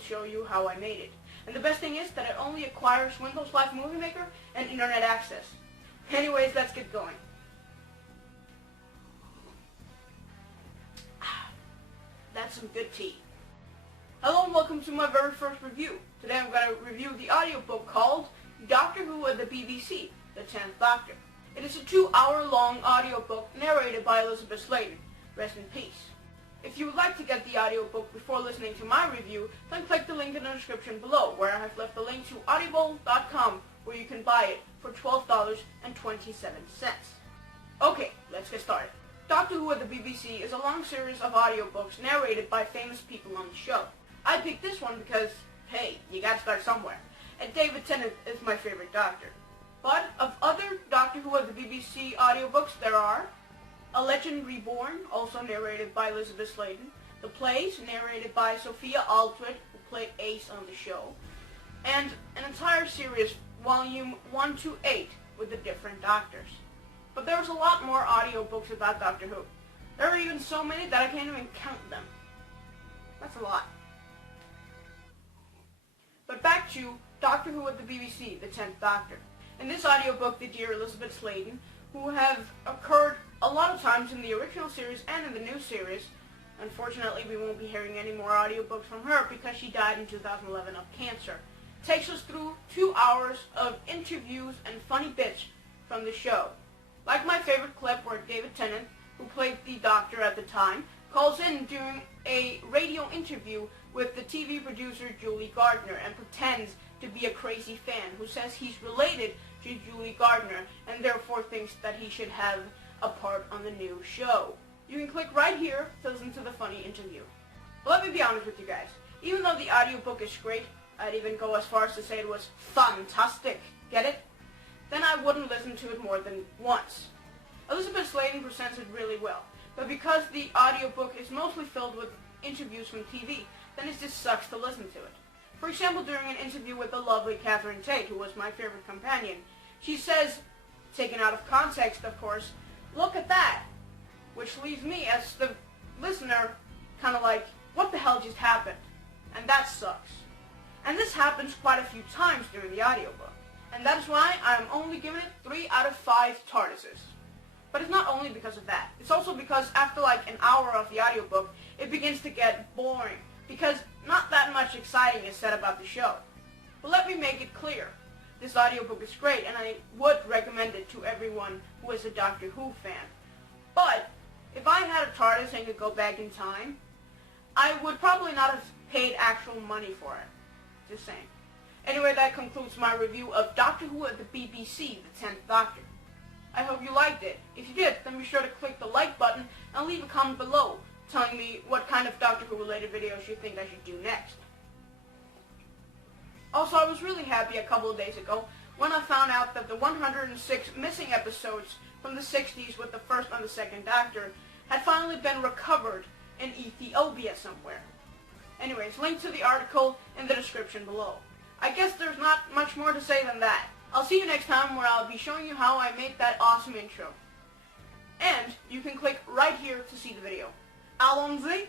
show you how I made it. And the best thing is that it only acquires Windows Live Movie Maker and Internet access. Anyways, let's get going. That's some good tea. Hello and welcome to my very first review. Today I'm going to review the audiobook called Doctor Who at the BBC, The 10th Doctor. It is a 2-hour-long audiobook narrated by Elizabeth Sladen. Rest in peace. If you would like to get the audiobook before listening to my review, then click the link in the description below, where I have left a link to audible.com, where you can buy it for $12.27. Okay, let's get started. Doctor Who at the BBC is a long series of audiobooks narrated by famous people on the show. I picked this one because, hey, you gotta start somewhere. And David Tennant is my favorite Doctor. But of other Doctor Who at the BBC audiobooks, there are A Legend Reborn, also narrated by Elizabeth Sladen, The Plays, narrated by Sophia Aldred, who played Ace on the show, and an entire series, volume 1 to 8, with the different Doctors. But there's a lot more audiobooks about Doctor Who. There are even so many that I can't even count them. That's a lot. But back to Doctor Who at the BBC, The 10th Doctor. In this audiobook, the dear Elizabeth Sladen, who have occurred a lot of times in the original series and in the new series, unfortunately we won't be hearing any more audiobooks from her because she died in 2011 of cancer, takes us through 2 hours of interviews and funny bits from the show. Like my favorite clip where David Tennant, who played the Doctor at the time, calls in during a radio interview with the TV producer Julie Gardner and pretends to be a crazy fan who says he's related to Julie Gardner and therefore thinks that he should have a part on the new show. You can click right here to listen to the funny interview. But let me be honest with you guys. Even though the audiobook is great, I'd even go as far as to say it was fantastic. Get it? Then I wouldn't listen to it more than once. Elizabeth Sladen presents it really well, but because the audiobook is mostly filled with interviews from TV, then it just sucks to listen to it. For example, during an interview with the lovely Catherine Tate, who was my favorite companion, she says, taken out of context of course, "Look at that," which leaves me as the listener kind of like, what the hell just happened? And that sucks. And this happens quite a few times during the audiobook. And that is why I'm only giving it 3 out of 5 Tardises. But it's not only because of that. It's also because after like an hour of the audiobook, it begins to get boring. Because not that much exciting is said about the show. But let me make it clear. This audiobook is great and I would recommend it to everyone who is a Doctor Who fan. But if I had a TARDIS and could go back in time, I would probably not have paid actual money for it. Just saying. Anyway, that concludes my review of Doctor Who at the BBC, The 10th Doctor. I hope you liked it. If you did, then be sure to click the like button and leave a comment below telling me what kind of Doctor Who related videos you think I should do next. Also, I was really happy a couple of days ago when I found out that the 106 missing episodes from the 60s with the first and the second Doctor had finally been recovered in Ethiopia somewhere. Anyways, link to the article in the description below. I guess there's not much more to say than that. I'll see you next time where I'll be showing you how I made that awesome intro. And you can click right here to see the video. Allons-y!